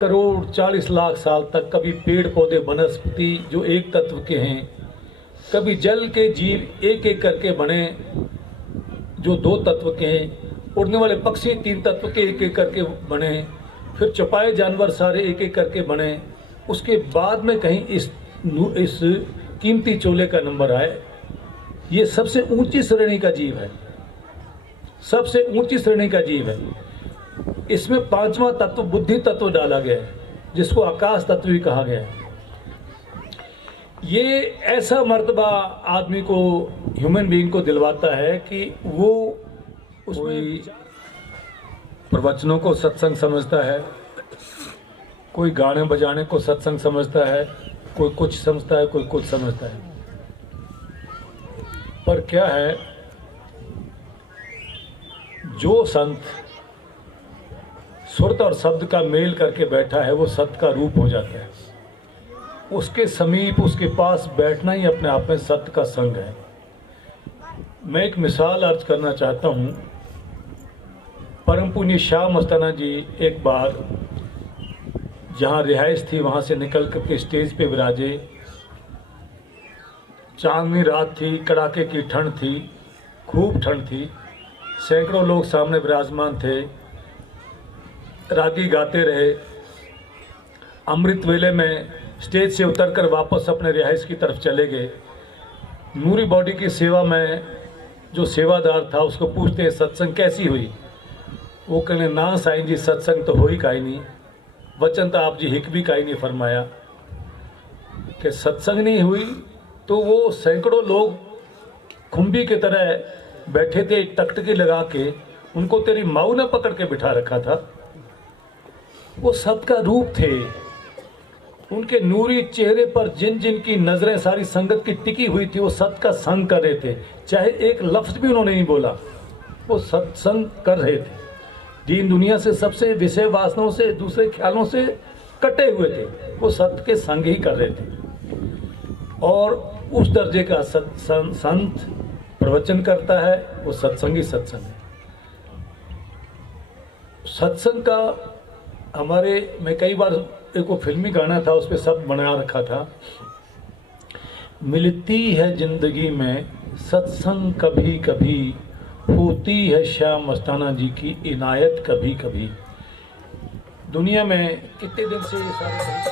करोड़ 40 लाख साल तक कभी पेड़ पौधे वनस्पति जो एक तत्व के हैं, कभी जल के जीव एक एक करके बने जो दो तत्व के हैं, उड़ने वाले पक्षी 3 तत्व के एक एक करके बने, फिर चौपाए जानवर सारे एक एक करके बने। उसके बाद में कहीं इस कीमती चोले का नंबर आए। ये सबसे ऊंची श्रेणी का जीव है, सबसे ऊंची श्रेणी का जीव है। इसमें 5वां तत्व बुद्धि तत्व डाला गया है, जिसको आकाश तत्व भी कहा गया है। ये ऐसा मर्तबा आदमी को, ह्यूमन बीइंग को दिलवाता है कि वो उसमें प्रवचनों को सत्संग समझता है, कोई गाने बजाने को सत्संग समझता है, कोई कुछ समझता है, कोई कुछ समझता है। पर क्या है, जो संत सुरत और शब्द का मेल करके बैठा है वो सत्य का रूप हो जाता है। उसके समीप, उसके पास बैठना ही अपने आप में सत्य का संग है। मैं एक मिसाल अर्ज करना चाहता हूँ। परम पुण्य शाह मस्ताना जी एक बार जहाँ रिहाइश थी वहाँ से निकल करके स्टेज पे विराजे। चांदनी रात थी, कड़ाके की ठंड थी, खूब ठंड थी। सैकड़ों लोग सामने विराजमान थे। रागी गाते रहे। अमृत वेले में स्टेज से उतरकर वापस अपने रिहाइश की तरफ चले गए। नूरी बॉडी की सेवा में जो सेवादार था उसको पूछते हैं, सत्संग कैसी हुई? वो कहने, ना साईं जी, सत्संग तो हो ही काई नहीं, वचन तो आप जी हिक भी काई नहीं फरमाया। कि सत्संग नहीं हुई तो वो सैकड़ों लोग खुम्बी की तरह बैठे थे, टकटकी लगा के। उनको तेरी माऊ ने पकड़ के बिठा रखा था। वो सत्य का रूप थे। उनके नूरी चेहरे पर जिन जिन की नजरें सारी संगत की टिकी हुई थी, वो सत्य का संग कर रहे थे। चाहे एक लफ्ज भी उन्होंने नहीं बोला, वो सत्संग कर रहे थे। दीन दुनिया से, सबसे विषय वासनाओं से, दूसरे ख्यालों से कटे हुए थे। वो सत्य के संग ही कर रहे थे। और उस दर्जे का संत प्रवचन करता है, वो सत्संगी सत्संग है। सत्संग का मैं कई बार एक वो फिल्मी गाना था, उस पर शब्द बना रखा था, मिलती है जिंदगी में सत्संग कभी कभी, होती है श्याम मस्ताना जी की इनायत कभी कभी। दुनिया में कितने दिन से ये सारे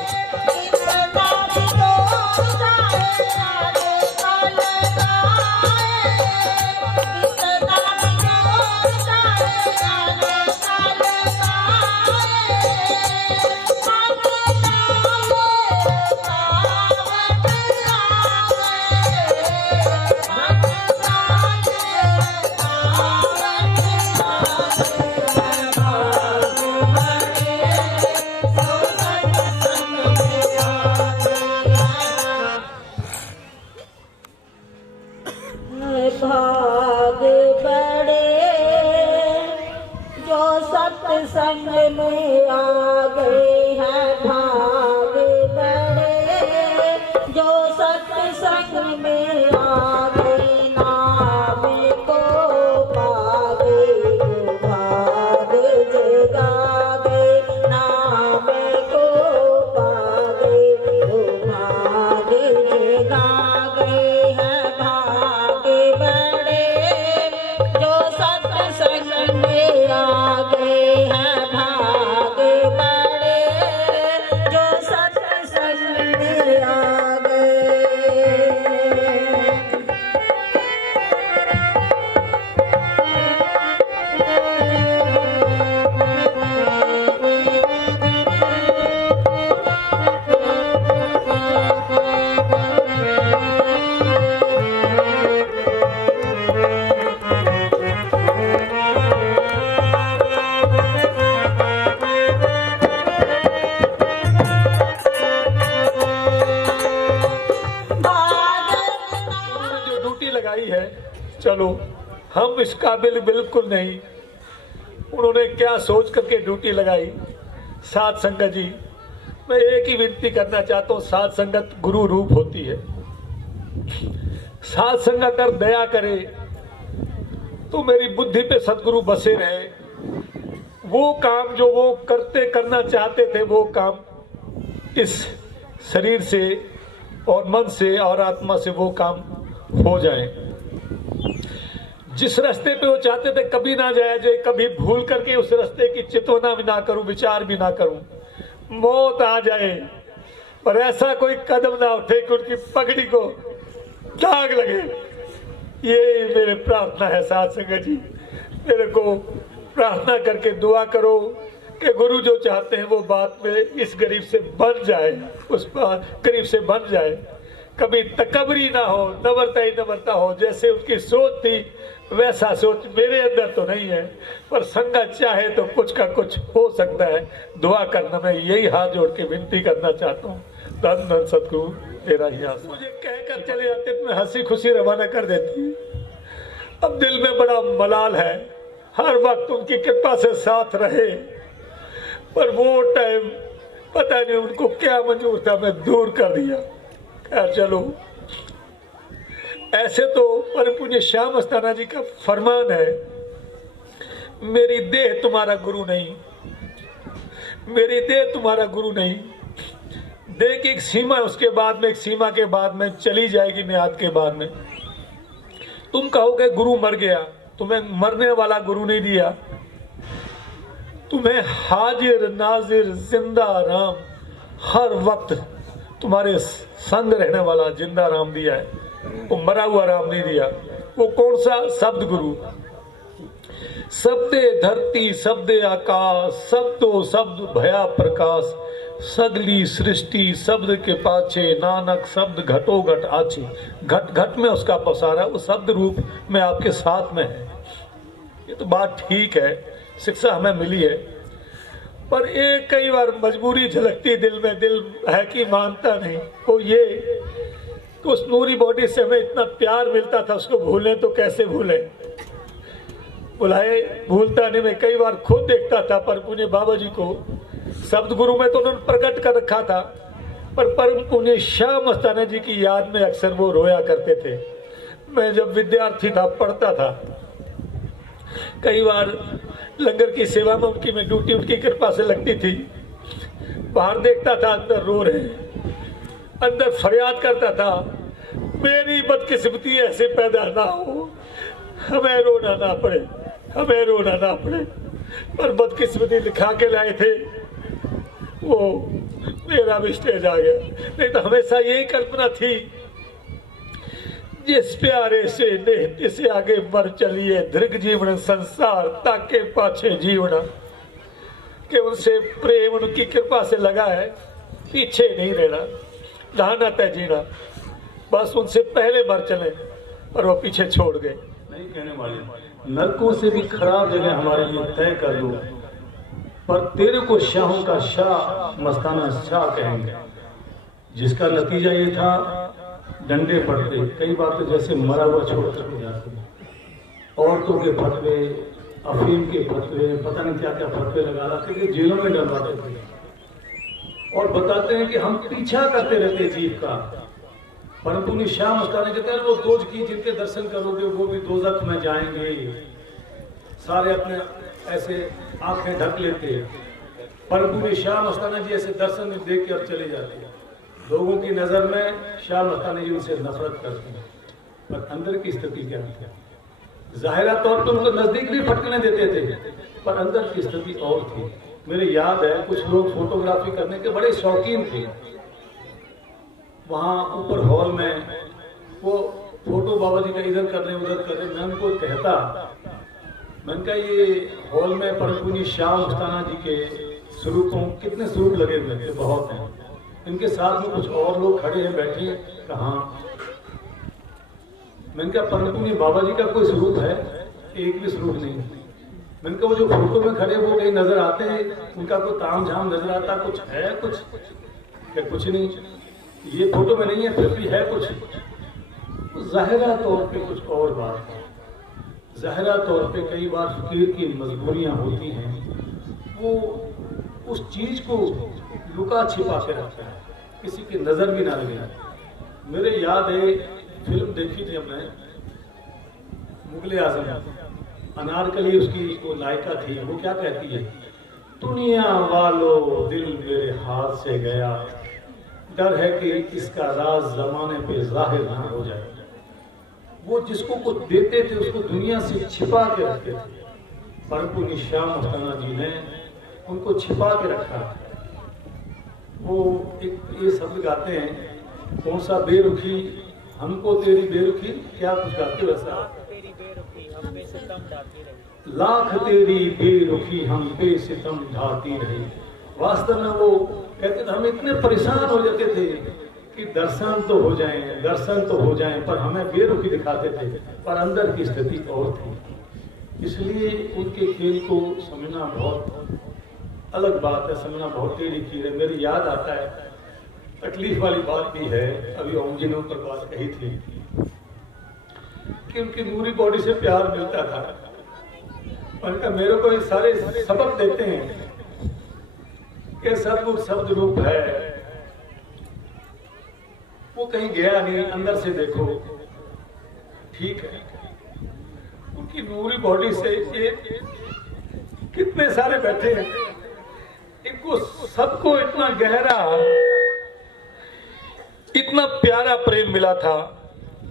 भाग बड़े जो सत्संग में आ गए हैं, भाग बड़े जो सत्संग में आ गए, नाम को पा गए, भाग जगा गए, नाम को पा गए, भाग जगा गए हैं। चलो, हम इस काबिल बिल्कुल नहीं। उन्होंने क्या सोच करके ड्यूटी लगाई। साध संगत जी, मैं एक ही विनती करना चाहता हूँ, साध संगत गुरु रूप होती है। साध संगत कर दया करे तो मेरी बुद्धि पे सदगुरु बसे रहे, वो काम जो वो करना चाहते थे, वो काम इस शरीर से और मन से और आत्मा से वो काम हो जाए। जिस रास्ते पे वो चाहते थे कभी ना जाया जाए, कभी भूल करके उस रास्ते की चिंतना भी ना करूं, विचार भी ना करूं, मौत आ जाए पर ऐसा कोई कदम ना उठे कि उनकी पगड़ी को दाग लगे। ये मेरे प्रार्थना है साथ संगत जी। मेरे को प्रार्थना करके दुआ करो कि गुरु जो चाहते हैं वो बात में इस गरीब से बन जाए, उस गरीब से बन जाए। कभी तकबरी ना हो, नम्रता ही नम्रता हो। जैसे उनकी सोच थी वैसा सोच मेरे अंदर तो नहीं है, पर संगत चाहे तो कुछ का कुछ हो सकता है। दुआ करना, मैं यही हाथ जोड़ के विनती करना चाहता हूँ। धन धन सतगुरु तेरा ही आस। मुझे कहकर चले जाते तो मैं हंसी खुशी रवाना कर देती। अब दिल में बड़ा मलाल है, हर वक्त उनकी कृपा से साथ रहे, पर वो टाइम पता नहीं उनको क्या मंजूर था, मैं दूर कर दिया। खैर चलो, ऐसे तो परम पुण्य श्याम अस्थाना जी का फरमान है, मेरी देह तुम्हारा गुरु नहीं, मेरी देह तुम्हारा गुरु नहीं। देह की एक सीमा, उसके बाद में एक सीमा के बाद में चली जाएगी मियाद के बाद में। तुम कहोगे गुरु मर गया, तुम्हें मरने वाला गुरु नहीं दिया, तुम्हें हाजिर नाजिर जिंदा राम हर वक्त तुम्हारे संग रहने वाला जिंदा राम दिया है, वो मरा हुआ राम नहीं दिया। वो कौन सा? शब्द गुरु। शब्दे धरती शब्दे आकाश, शब्दो शब्द भया प्रकाश, सगली सृष्टि शब्द के पाछे, नानक शब्द घटो घट आछे। घट घट में उसका पसारा, वो शब्द रूप में आपके साथ में है। ये तो बात ठीक है, शिक्षा हमें मिली है, पर एक कई बार मजबूरी झलकती दिल में। दिल है कि मानता नहीं। वो ये तो उस नूरी बॉडी से हमें इतना प्यार मिलता था, उसको भूलें तो कैसे भूलें? बुलाए भूलता नहीं। मैं कई बार खुद देखता था पर पुण्य बाबा जी को शब्द गुरु में तो उन्होंने प्रकट कर रखा था, पर परम पुण्य श्याम अस्थाना जी की याद में अक्सर वो रोया करते थे। मैं जब विद्यार्थी था, पढ़ता था, कई बार लंगर की सेवा में उनकी मैं ड्यूटी उनकी कृपा से लगती थी। बाहर देखता था अंदर रो रहे, अंदर फरियाद करता था, मेरी बदकिस्मती ऐसे पैदा ना हो, हमें रोना ना पड़े, हमें रोना ना पड़े। पर बदकिस्मती लिखा के लाए थे, वो मेरा भी स्टेज आ गया। नहीं तो हमेशा यही कल्पना थी, जिस प्यारे से नेह से आगे मर चलिए, दीर्घ जीवन संसार ताके पाछे जीवना। कि उनसे प्रेम उनकी कृपा से लगा है, पीछे नहीं रहना, ढाना तय जीना। बस उनसे पहले मर चले और वो पीछे छोड़ गए। नहीं कहने वाले नरकों से भी खराब जगह हमारे लिए तय कर दो, पर तेरे को शाहों का शाह मस्ताना शाह कहेंगे। जिसका नतीजा ये था, डंडे पड़ते, कई बार तो जैसे मरा हुआ छोड़ कर जाते। औरतों के फतवे, अफीम के फतवे, पता नहीं क्या क्या फतवे लगा लाते थे, जेलों में डलवाते थे और बताते हैं कि हम पीछा करते रहते जीव का। परंतु श्याम अस्थाना कहते हैं वो दोज की जिनके दर्शन करोगे वो भी दोजख में जाएंगे। सारे अपने ऐसे आंखें ढक लेते, परंतु श्याम अस्थाना जी ऐसे दर्शन देख के और चले जाते। लोगों की नजर में श्याम अस्थाना जी उनसे नफरत करते हैं, पर अंदर की स्थिति क्या है? जाहिरा तौर पर उनको नजदीक नहीं फटकने देते थे, पर अंदर की स्थिति और थी। मेरे याद है कुछ लोग फोटोग्राफी करने के बड़े शौकीन थे। वहाँ ऊपर हॉल में वो फोटो बाबा जी का इधर कर रहे उधर कर रहे। मैं उनको कहता, मैंने कहा ये हॉल में परम पुण्य श्याम अस्थाना जी के स्वरूपों कितने स्वरूप लगे हुए थे, बहुत हैं। इनके साथ में कुछ और लोग खड़े हैं, बैठे हैं, कहाँ? मैंने कहा परम पुण्य बाबा जी का कोई स्वरूप है? एक भी स्वरूप नहीं। मैंने कहा वो जो फोटो में खड़े वो कहीं नजर आते हैं, उनका कोई ताम झाम नजर आता, कुछ है? कुछ क्या? कुछ नहीं। ये फोटो में नहीं है, फिर भी है कुछ। जाहिरा तौर पे कुछ और बात है। जाहिरा तौर पे कई बार फकीर की मजबूरियां होती हैं, वो उस चीज को लुका छिपा के रखता है, किसी की नजर भी ना लगे। मेरे याद है फिल्म देखी थी हमने, मुगले आजम, अनारकली उसकी वो नायिका थी, वो क्या कहती है, दुनिया वालों दिल मेरे हाथ से गया, डर है कि इसका राज जमाने पे जाहिर ना हो जाए। वो जिसको कुछ देते थे उसको दुनिया से छिपा के रखते थे, परंतु निशाह मस्ताना जी ने उनको छिपा के रखा। वो एक ये शब्द गाते हैं, कौन सा, बेरुखी हमको तेरी बेरुखी, क्या कुछ गाते हो ऐसा, लाख तेरी बेरुखी हम पे सितम ढाती रही। वास्तव में वो कहते थे हम इतने परेशान हो जाते थे कि दर्शन तो हो जाएं, दर्शन तो हो जाएं, पर हमें बेरुखी दिखाते थे, पर अंदर की स्थिति और थी। इसलिए उनके खेल को समझना बहुत अलग बात है, समझना बहुत टेढ़ी चीज है। मेरी याद आता है, तकलीफ वाली बात भी है, अभी ओम जी ने ऊपर बात कही थी कि उनकी पूरी बॉडी से प्यार मिलता था। उनका मेरे को ये सारे सबक देते हैं कि सदगुरु शब्द रूप है, वो कहीं गया नहीं, अंदर से देखो, ठीक है। उनकी पूरी बॉडी से ये कितने सारे बैठे हैं, इनको सबको इतना गहरा, इतना प्यारा प्रेम मिला था,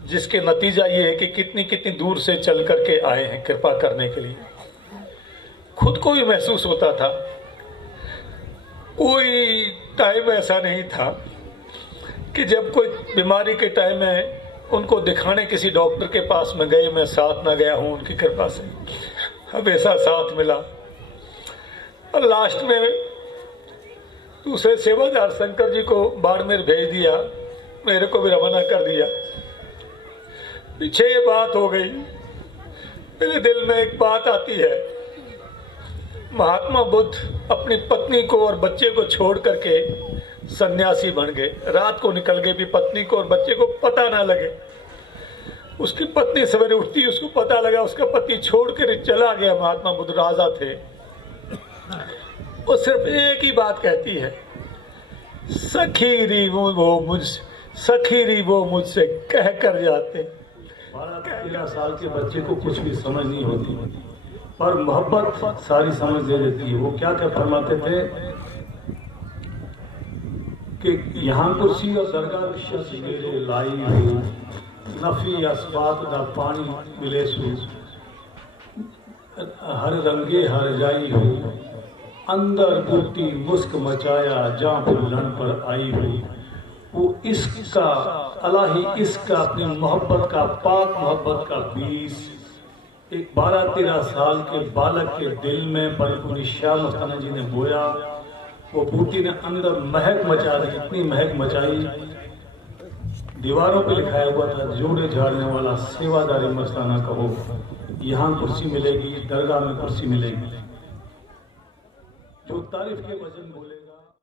जिसके नतीजा ये है कि कितनी कितनी दूर से चल करके आए हैं कृपा करने के लिए। खुद को भी महसूस होता था, कोई टाइम ऐसा नहीं था कि जब कोई बीमारी के टाइम में उनको दिखाने किसी डॉक्टर के पास में गए, मैं साथ ना गया हूं। उनकी कृपा से हमेशा साथ मिला। और लास्ट में दूसरे सेवादार शंकर जी को बाड़मेर भेज दिया, मेरे को भी रवाना कर दिया। पीछे ये बात हो गई, मेरे दिल में एक बात आती है, महात्मा बुद्ध अपनी पत्नी को और बच्चे को छोड़ करके सन्यासी बन गए। रात को निकल गए भी, पत्नी को और बच्चे को पता ना लगे। उसकी पत्नी सवेरे उठती, उसको पता लगा, उसका पति छोड़ कर चला गया। महात्मा बुद्ध राजा थे, वो सिर्फ एक ही बात कहती है, सखीरी वो मुझसे कह कर जाते। 12-13 साल के बच्चे को कुछ भी समझ नहीं होती, पर मोहब्बत सारी समझ दे देती है। वो क्या क्या फरमाते थे कि यहाँ कुर्सी और दरगाह विशेष मेरे लाई हो, नफी अस्बात दा पानी मिले सू, हर रंगे हर जाई हो, अंदर बूटी मुस्क मचाया जहाँ फुल्लन पर आई हुई। वो इश्क का, अलाही इश्क का, अपनी मोहब्बत का, पाक मोहब्बत का बीज एक 12-13 साल के बालक के दिल में बरकुनी शाह मस्ताना जी ने बोया। वो बूटी ने अंदर महक मचा दी, इतनी महक मचाई, दीवारों पे लिखाया हुआ था, जोड़े झाड़ने वाला सेवादारी मस्ताना कहो, यहाँ कुर्सी मिलेगी, दरगाह में कुर्सी मिलेगी। जो तारीफ के वजन बोले